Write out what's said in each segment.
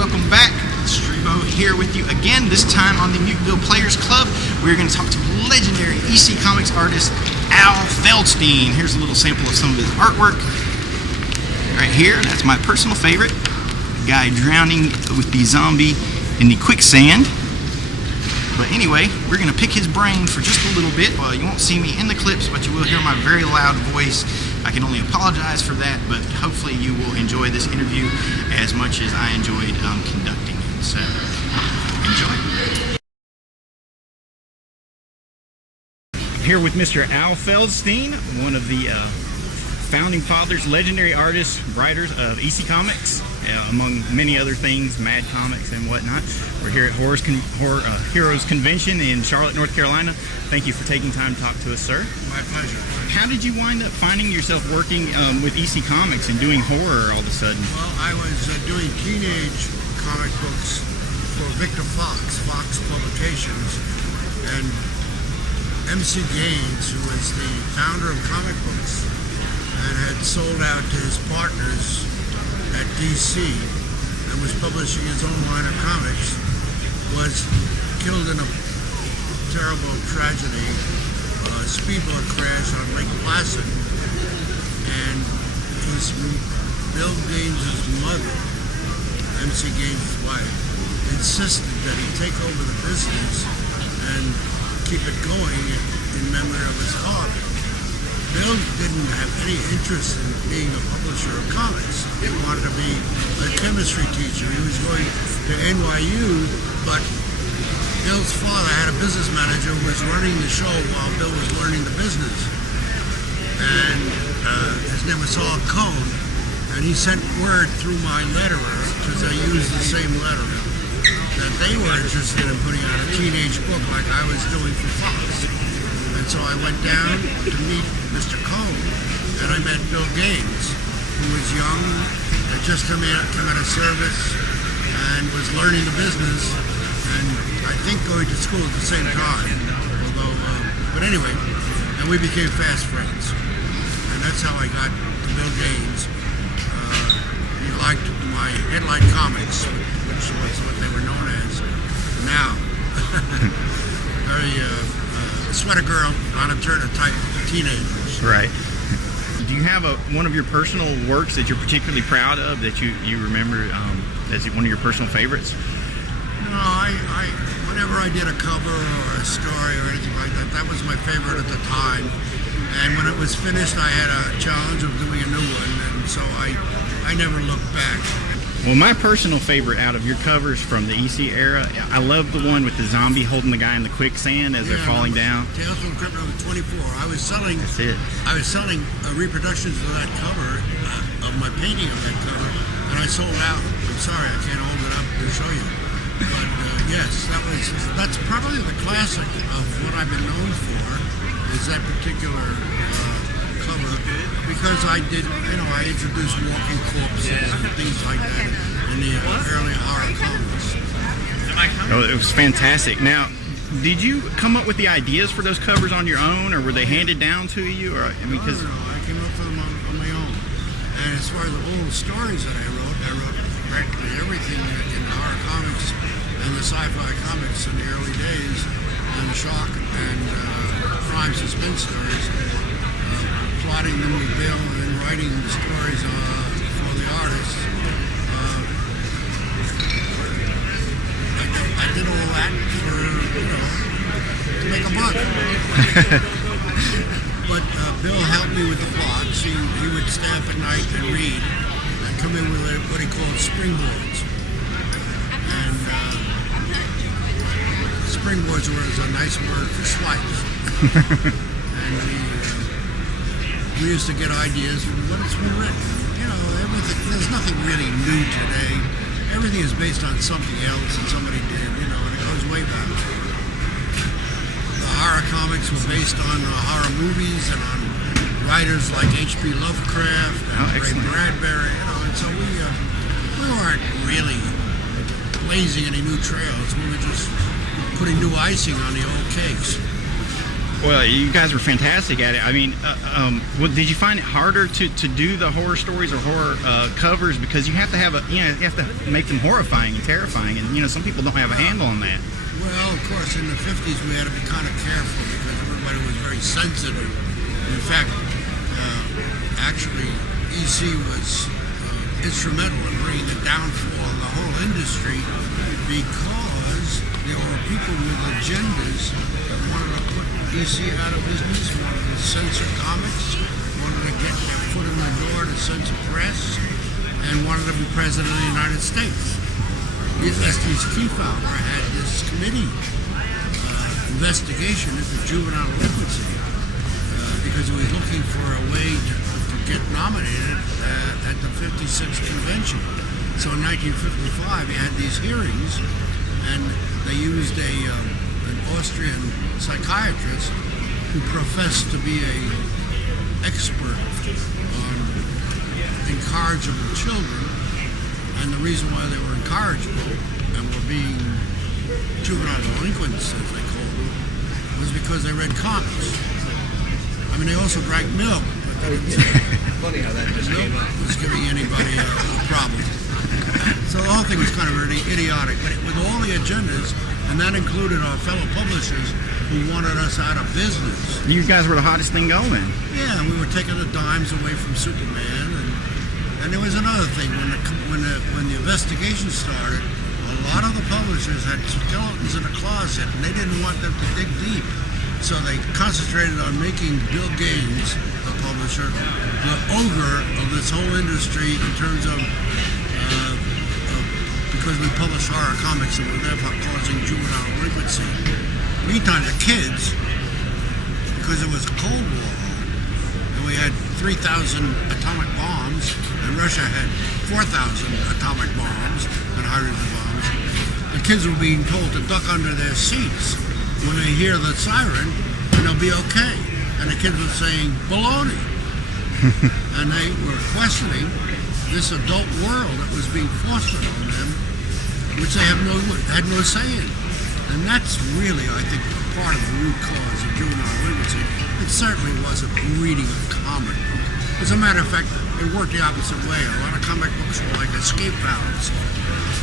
welcome back. Stribo here with you again, this time on the Mutantville Players Club. We're going to talk to legendary EC Comics artist Al Feldstein. Here's a little sample of some of his artwork. Right here, that's my personal favorite. Guy drowning with the zombie in the quicksand. But anyway, we're going to pick his brain for just a little bit. You won't see me in the clips, but you will hear my very loud voice. I can only apologize for that, but hopefully you will enjoy this interview as much as I enjoyed conducting it. So, enjoy. I'm here with Mr. Al Feldstein, one of the founding fathers, legendary artists, writers of EC Comics, among many other things, Mad Comics and whatnot. We're here at Heroes Convention in Charlotte, North Carolina. Thank you for taking time to talk to us, sir. My pleasure. How did you wind up finding yourself working with EC Comics and doing horror all of a sudden? Well, I was doing teenage comic books for Victor Fox Publications, and MC Gaines, who was the founder of comic books and had sold out to his partners at DC and was publishing his own line of comics, was killed in a terrible tragedy, a speedboat crash on Lake Placid, and Bill Gaines' mother, MC Gaines' wife, insisted that he take over the business and keep it going in memory of his father. Bill didn't have any interest in being a publisher of comics. He wanted to be a chemistry teacher. He was going to NYU, but Bill's father had a business manager who was running the show while Bill was learning the business. And his name was Saul Cohn, and he sent word through my letterer, because I used the same letterer, that they were interested in putting out a teenage book like I was doing for Fox. And so I went down to meet Mr. Cohn, and I met Bill Gaines, who was young, had just come out of service, and was learning the business, and I think going to school at the same time. Although, but anyway, and we became fast friends, and that's how I got to Bill Gaines. He liked my Headlight Comics, which was what they were known as now. Very sweater girl on a turn of type teenagers. Right. Do you have one of your personal works that you're particularly proud of, that you remember as one of your personal favorites? No, whenever I did a cover or a story or anything like that, that was my favorite at the time. And when it was finished, I had a challenge of doing a new one, and so I never looked back. Well, my personal favorite out of your covers from the EC era, I love the one with the zombie holding the guy in the quicksand as they're falling down. Tales from the Crypt number 24. That's it. I was selling reproductions of that cover, of my painting of that cover, and I sold out. I'm sorry, I can't hold it up to show you. But yes, that's probably the classic of what I've been known for, is that particular cover, because I introduced walking corpses and things like that in the early horror comics. Oh, it was fantastic. Now, did you come up with the ideas for those covers on your own, or were they handed down to you? Or No, I came up with them on my own. And as far as the old stories that I wrote practically everything in the horror comics and the sci-fi comics in the early days, and the shock and crime suspense stories. Plotting them with Bill and then writing the stories for the artists. I did all that for, to make a buck. But Bill helped me with the plots. He would stay up at night and read and come in with what he called springboards. And springboards was a nice word for swipes. And we used to get ideas from what it's been written. Everything. There's nothing really new today. Everything is based on something else that somebody did, and it goes way back. The horror comics were based on horror movies and on writers like H.P. Lovecraft and Ray Bradbury, and so we weren't really blazing any new trails. We were just putting new icing on the old cakes. Well, you guys were fantastic at it. I mean, did you find it harder to do the horror stories or horror covers, because you have to have you have to make them horrifying and terrifying, and some people don't have a handle on that. Well, of course, in the 50s we had to be kind of careful because everybody was very sensitive. In fact, actually, EC was instrumental in bringing the downfall of the whole industry, because there were people with agendas that wanted to put EC out of business, wanted to censor comics, wanted to get their foot in the door to censor press, and wanted to be president of the United States. Estes Kefauver had this committee investigation into juvenile delinquency because he was looking for a way to get nominated at the 56th convention. So in 1955 he had these hearings, and they used an Austrian psychiatrist who professed to be an expert on incorrigible children. And the reason why they were incorrigible and were being juvenile delinquents, as they called them, was because they read comics. I mean, they also drank milk, but they didn't Funny how that just came up. was giving anybody a problem. So the whole thing was kind of really idiotic, but with all the agendas, and that included our fellow publishers who wanted us out of business. You guys were the hottest thing going. Yeah, and we were taking the dimes away from Superman, and there was another thing. When the investigation started, a lot of the publishers had skeletons in a closet, and they didn't want them to dig deep. So they concentrated on making Bill Gaines, the publisher, the ogre of this whole industry in terms of because we published horror comics and were therefore causing juvenile delinquency. Meantime, the kids, because it was a Cold War, and we had 3,000 atomic bombs, and Russia had 4,000 atomic bombs and hydrogen bombs, the kids were being told to duck under their seats when they hear the siren, and they'll be okay. And the kids were saying, baloney. And they were questioning this adult world that was being fostered on them, which they had no say in. And that's really, I think, part of the root cause of juvenile delinquency. It certainly wasn't reading a comic book. As a matter of fact, it worked the opposite way. A lot of comic books were like escape valves.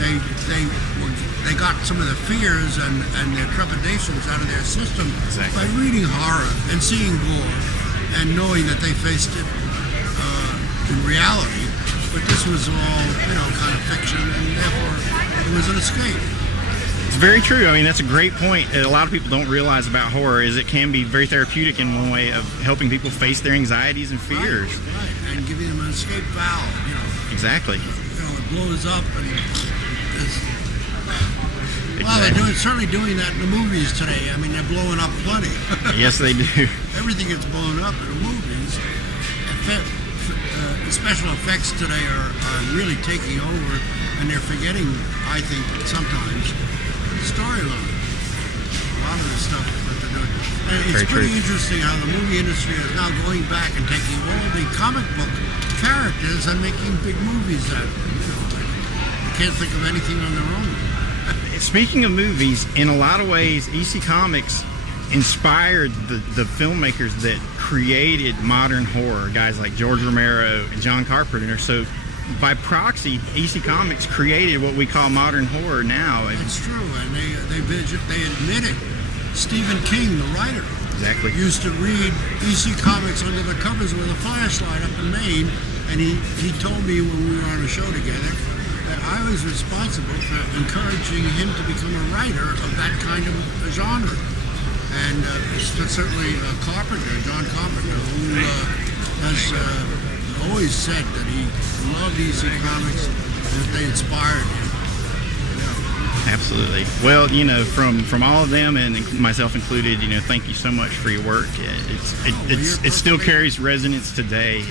They got some of the fears and their trepidations out of their system by reading horror and seeing gore and knowing that they faced it in reality. But this was all, kind of fiction, and therefore it was an escape. It's very true. I mean, that's a great point that a lot of people don't realize about horror, is it can be very therapeutic in one way of helping people face their anxieties and fears. Right. And giving them an escape valve, Exactly. It blows up and well, they're certainly doing that in the movies today. I mean, they're blowing up plenty. Yes, they do. Everything gets blown up in the movies. The special effects today are really taking over, and they're forgetting, I think, sometimes, the storyline. A lot of the stuff that they're doing. And it's pretty interesting how the movie industry is now going back and taking all the comic book characters and making big movies out of them. They can't think of anything on their own. Speaking of movies, in a lot of ways, EC Comics inspired the filmmakers that created modern horror, guys like George Romero and John Carpenter. So by proxy, EC Comics created what we call modern horror now. It's true, and they admit it. Stephen King, the writer, used to read EC Comics under the covers with a flashlight up in Maine, and he told me when we were on a show together that I was responsible for encouraging him to become a writer of that kind of genre. And certainly Carpenter, John Carpenter, who has always said that he loved EC Comics and that they inspired him. Yeah. Absolutely. Well, from all of them, and myself included, thank you so much for your work. It still carries resonance today.